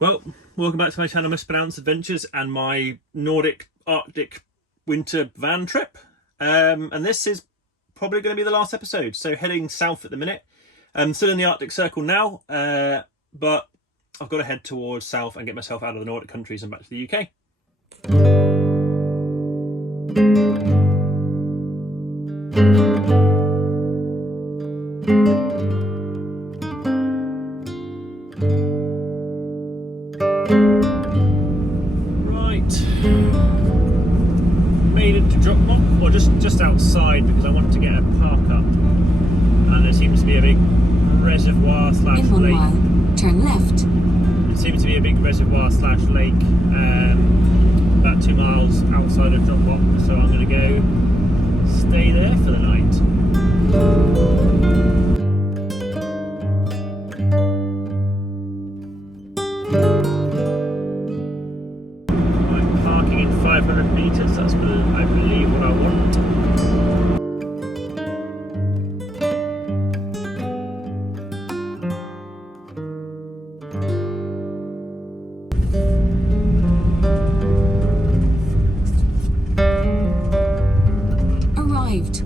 Well, welcome back to my channel, Mispronounced Adventures, and my Nordic Arctic winter van trip. And this is probably going to be the last episode. So heading south at the minute. I'm still in the Arctic Circle now, but I've got to head towards south and get myself out of the Nordic countries and back to the UK. Made it to Jokkmok, or just outside, because I wanted to get a park up, and there seems to be a big reservoir slash lake. In 1 mile, turn left. It seems to be a big reservoir slash lake about 2 miles outside of Jokkmok, so I'm going to go stay there for the night. I'm parking in 500 meters, that's I believe what I want. Arrived.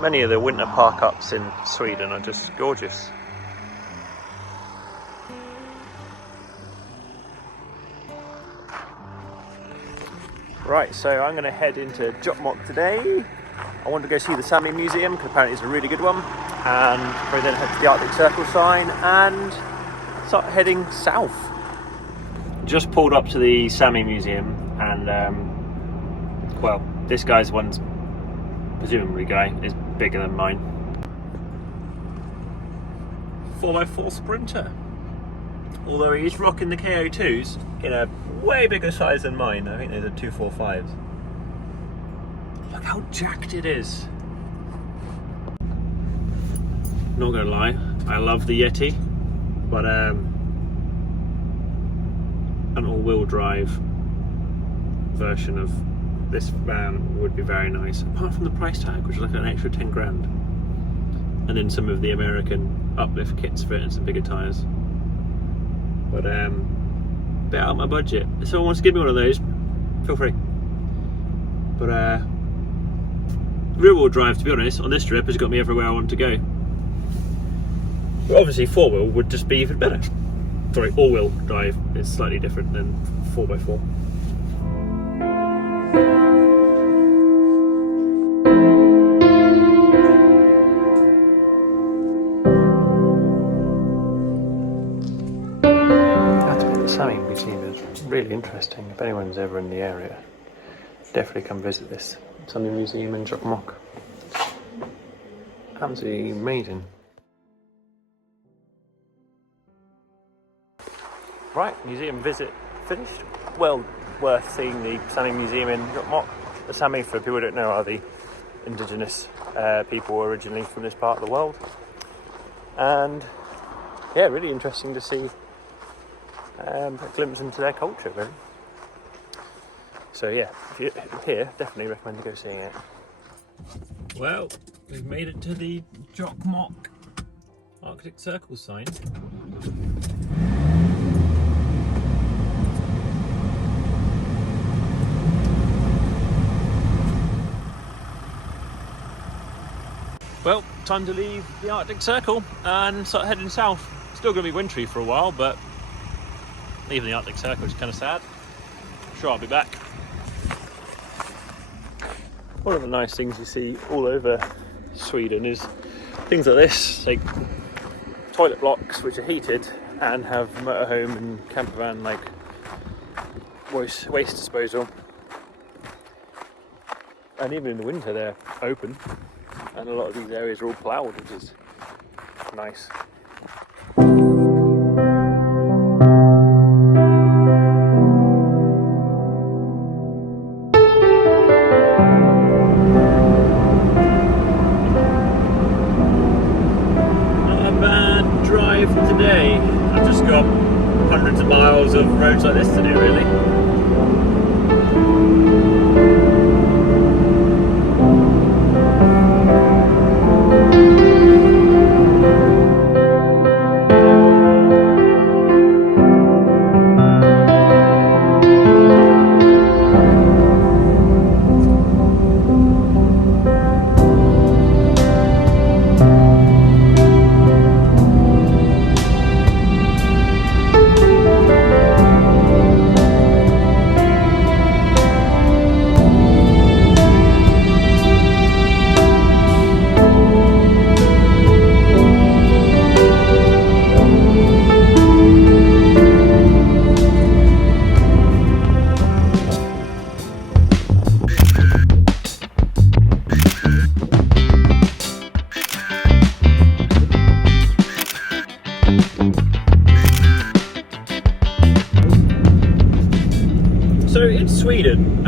Many of the winter park-ups in Sweden are just gorgeous. Right, so I'm going to head into Jokkmok today. I want to go see the Sami Museum, because apparently it's a really good one. And probably then head to the Arctic Circle sign and start heading south. Just pulled up to the Sami Museum, and well, this guy's one's presumably is bigger than mine. 4x4 Sprinter. Although he is rocking the KO2s in a way bigger size than mine. I think they're the 245s. Look how jacked it is. Not gonna lie, I love the Yeti, but an all-wheel drive version of this van would be very nice, apart from the price tag, which is like an extra 10 grand, and then some of the American uplift kits for it and some bigger tyres. But a bit out of my budget. If someone wants to give me one of those, feel free. But rear-wheel drive, to be honest, on this trip has got me everywhere I want to go. But obviously 4-wheel would just be even better. Sorry, all-wheel drive is slightly different than 4x4. The Sami Museum is really interesting. If anyone's ever in the area, definitely come visit this Sami Museum in Jokkmok. Absolutely amazing. Right, museum visit finished. Well worth seeing the Sami Museum in Jokkmok. The Sami, for people who don't know, are the indigenous people originally from this part of the world. And yeah, really interesting to see a glimpse into their culture, really. So yeah, if you're here, definitely recommend to go seeing it. Well, we've made it to the Jokkmok Arctic Circle sign. Well, time to leave the Arctic Circle and start heading south. Still going to be wintry for a while, but leaving the Arctic Circle is kind of sad. I'm sure I'll be back. One of the nice things you see all over Sweden is things like this, like toilet blocks which are heated and have motorhome and campervan like waste disposal. And even in the winter they're open. And a lot of these areas are all ploughed, which is nice. Not a bad drive today. I've just got hundreds of miles of roads like this to do, really.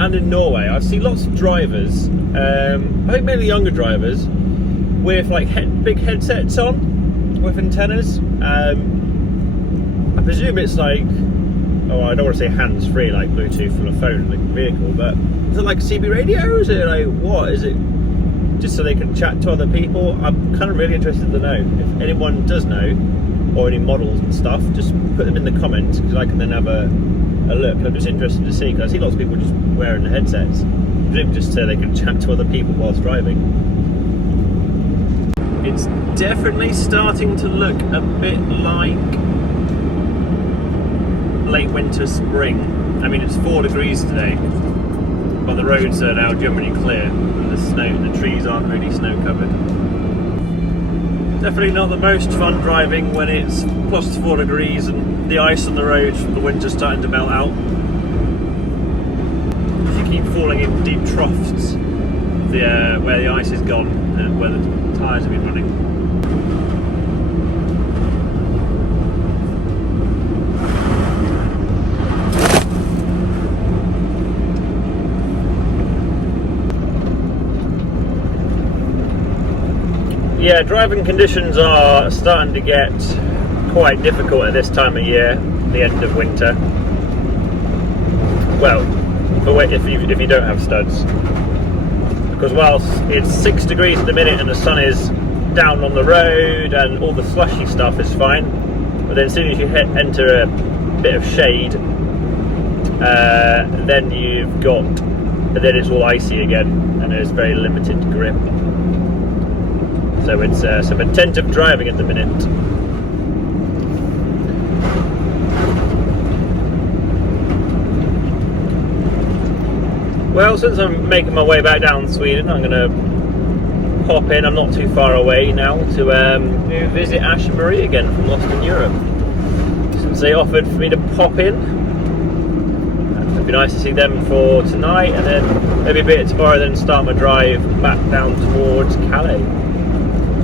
and in Norway, I see lots of drivers, I think mainly younger drivers, with like big headsets on with antennas. I presume it's like, oh, I don't want to say hands-free like Bluetooth from a phone in the vehicle, but is it like CB radio, or is it like, what is it, just so they can chat to other people? I'm kind of really interested to know. If anyone does know, or any models and stuff, just put them in the comments, because I can then have a look. I'm just interested to see, because I see lots of people just wearing the headsets, just so they can chat to other people whilst driving. It's definitely starting to look a bit like late winter, spring. I mean, it's 4 degrees today, but the roads are now generally clear, and the trees aren't really snow covered. Definitely not the most fun driving when it's plus 4 degrees and the ice on the road from the winter starting to melt out. You keep falling in deep troughs where the ice is gone and where the tyres have been running. Yeah, driving conditions are starting to get quite difficult at this time of year, the end of winter. Well, if you don't have studs. Because whilst it's 6 degrees at the minute and the sun is down on the road and all the slushy stuff is fine, but then as soon as you enter a bit of shade, then it's all icy again and there's very limited grip. So it's some attentive driving at the minute. Well, since I'm making my way back down Sweden, I'm going to pop in. I'm not too far away now to visit Ash and Marie again from Lost in Europe. Since they offered for me to pop in, it'd be nice to see them for tonight, and then maybe a bit tomorrow, then start my drive back down towards Calais.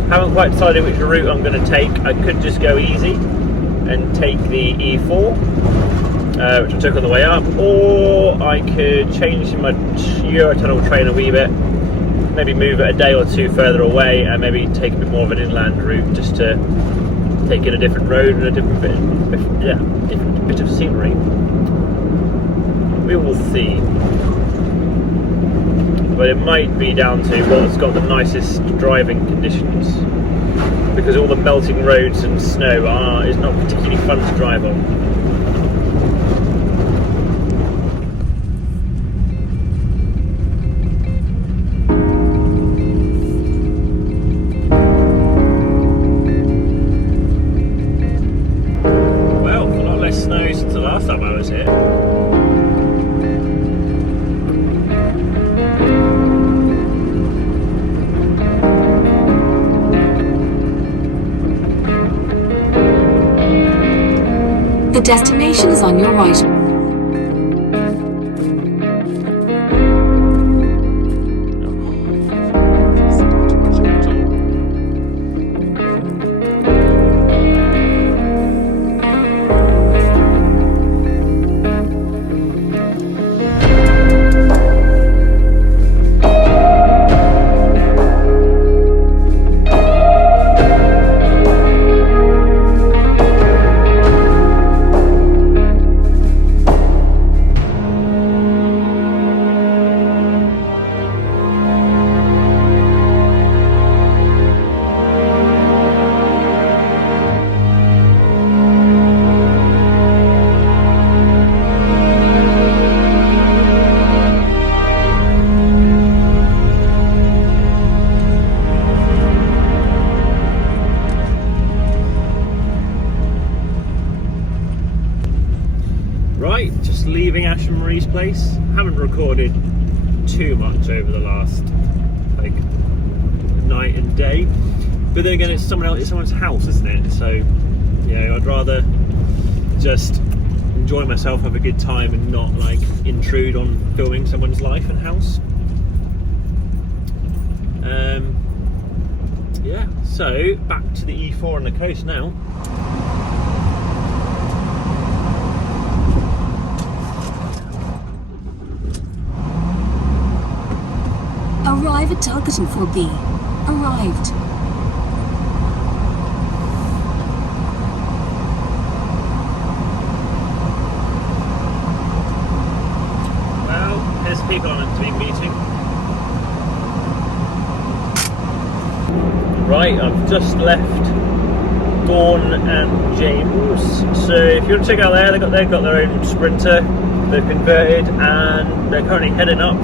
Haven't quite decided which route I'm going to take. I could just go easy and take the E4, which I took on the way up, or I could change my Eurotunnel train a wee bit, maybe move it a day or two further away, and maybe take a bit more of an inland route just to take in a different road and a different bit of scenery. We will see. But it might be down to what's got the nicest driving conditions, because all the melting roads and snow is not particularly fun to drive on. Well, a lot less snow since the last time I was here. The destination is on your right. Right, just leaving Ash and Marie's place. Haven't recorded too much over the last night and day, but then again, it's someone's house, isn't it? So yeah, I'd rather just enjoy myself, have a good time, and not intrude on filming someone's life and house. Yeah, so back to the E4 on the coast now. targeting 4B. Arrived. Well, there's people I'm meant to be meeting. Right, I've just left Dawn and James. So if you want to check out there, they've got their own Sprinter. They've converted and they're currently heading up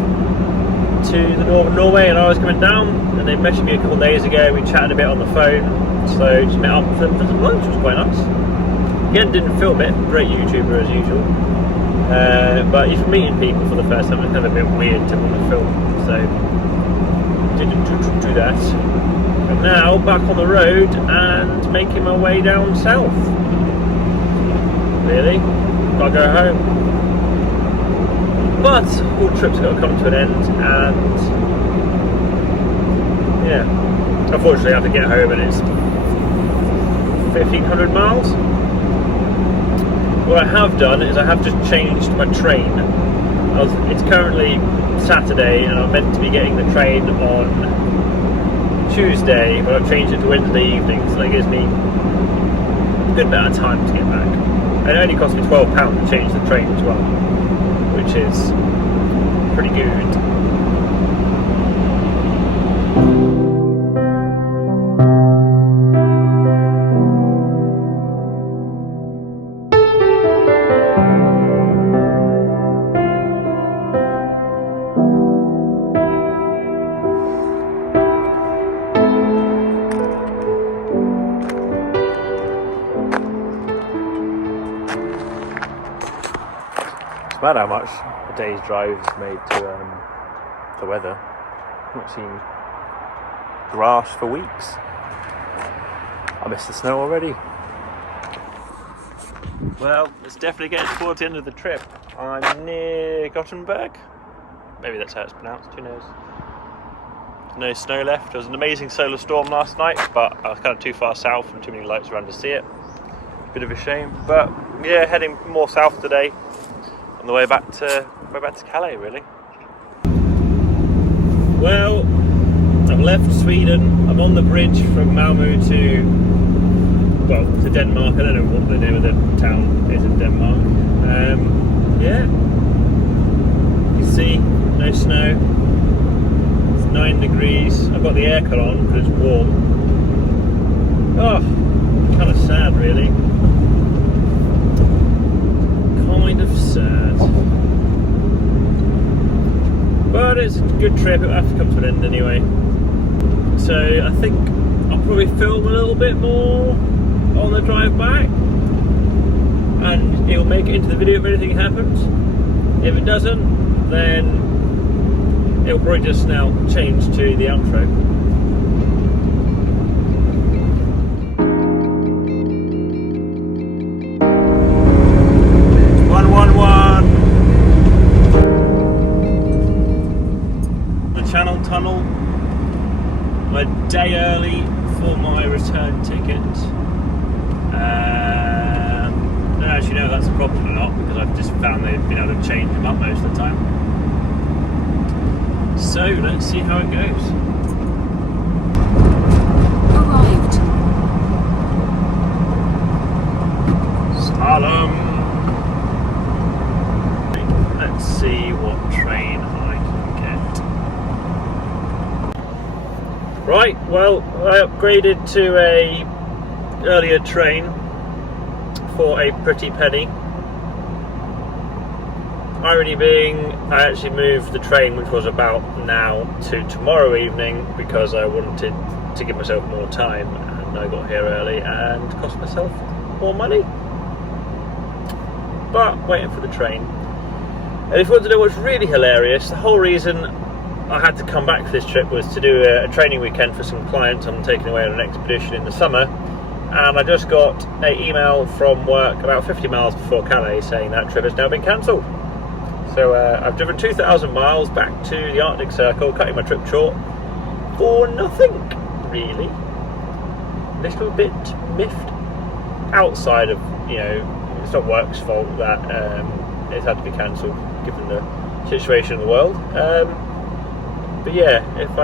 to the northern Norway, and I was coming down and they messaged me a couple of days ago. We chatted a bit on the phone, so just met up with them for some lunch, which was quite nice. Again, didn't film it, great YouTuber as usual, but if meeting people for the first time, it's kind of a bit weird to want to film, so didn't do that. And now back on the road and making my way down south. Really, gotta go home. But all trips have got to come to an end, and yeah, unfortunately I have to get home and it's 1,500 miles. What I have done is I have just changed my train. It's currently Saturday and I'm meant to be getting the train on Tuesday, but I've changed it to Wednesday evening, so that gives me a good amount of time to get back. And it only cost me £12 to change the train as well, which is pretty good. It's mad how much a day's drive has made to the weather. I've not seen grass for weeks. I miss the snow already. Well, it's definitely getting towards the end of the trip. I'm near Jokkmok. Maybe that's how it's pronounced, who knows. No snow left. There was an amazing solar storm last night, but I was kind of too far south and too many lights around to see it. Bit of a shame, but yeah, heading more south today. On the way back to Calais, really. Well, I've left Sweden. I'm on the bridge from Malmö to Denmark. I don't know what the name of the town is in Denmark. Yeah, you can see no snow. It's 9 degrees. I've got the aircon on because it's warm. Oh, kind of sad, really. Kind of sad. But it's a good trip, it'll have to come to an end anyway. So I think I'll probably film a little bit more on the drive back. And it'll make it into the video if anything happens. If it doesn't, then it'll probably just now change to the outro. 111. The Channel Tunnel. We're a day early for my return ticket. I don't actually know if that's a problem or not, because I've just found they've been able to change them up most of the time. So let's see how it goes. Arrived. Salem. Let's see what train I can get. Right, well, I upgraded to a earlier train for a pretty penny. Irony being, I actually moved the train, which was about now, to tomorrow evening because I wanted to give myself more time, and I got here early and cost myself more money. But waiting for the train. And if you want to know what's really hilarious, the whole reason I had to come back for this trip was to do a training weekend for some clients I'm taking away on an expedition in the summer. And I just got an email from work about 50 miles before Calais saying that trip has now been cancelled. So I've driven 2,000 miles back to the Arctic Circle, cutting my trip short for nothing, really. A little bit miffed. Outside of, you know, it's not work's fault that it's had to be cancelled given the situation in the world. But yeah, if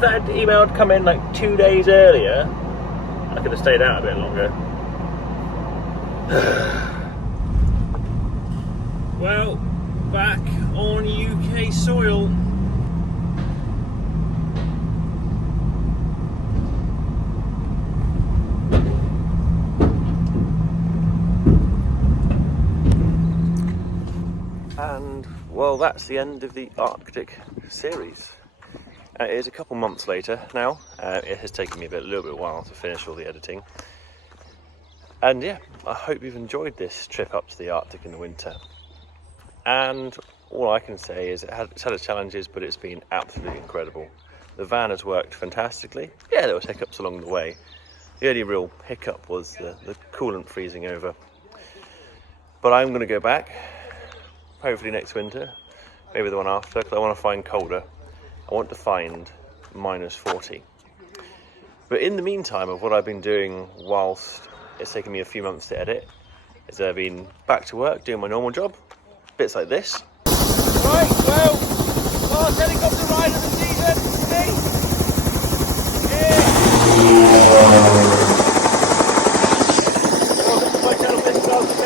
that email had come in like 2 days earlier, I could have stayed out a bit longer. Well, back on UK soil. And well, that's the end of the Arctic series. It is a couple months later now. It has taken me a little bit while to finish all the editing. And yeah, I hope you've enjoyed this trip up to the Arctic in the winter. And all I can say is it's had its challenges, but it's been absolutely incredible. The van has worked fantastically. Yeah, there was hiccups along the way. The only real hiccup was the coolant freezing over. But I'm going to go back, hopefully next winter, maybe the one after, because I want to find colder. I want to find -40. But in the meantime of what I've been doing whilst it's taken me a few months to edit, is I've been back to work doing my normal job, bits like this. Right, well, last helicopter ride of the season, me. Yeah. Welcome to my channel, Mispronounced,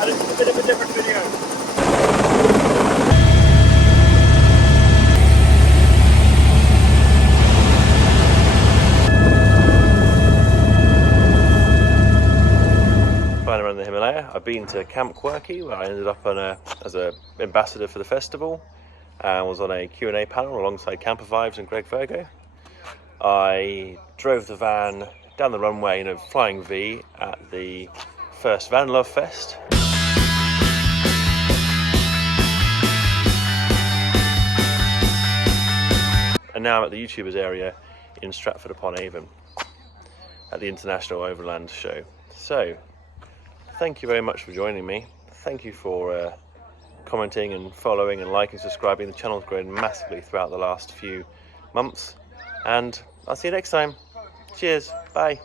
and it's a bit of a different video. Around the Himalaya. I've been to Camp Quirky, where I ended up as an ambassador for the festival, and was on a Q&A panel alongside Campervan and Greg Virgo. I drove the van down the runway in a flying V at the first Vanlife Fest. And now I'm at the YouTubers area in Stratford-upon-Avon at the International Overland Show. So, thank you very much for joining me. Thank you for commenting and following and liking, subscribing. The channel's grown massively throughout the last few months. And I'll see you next time. Cheers. Bye.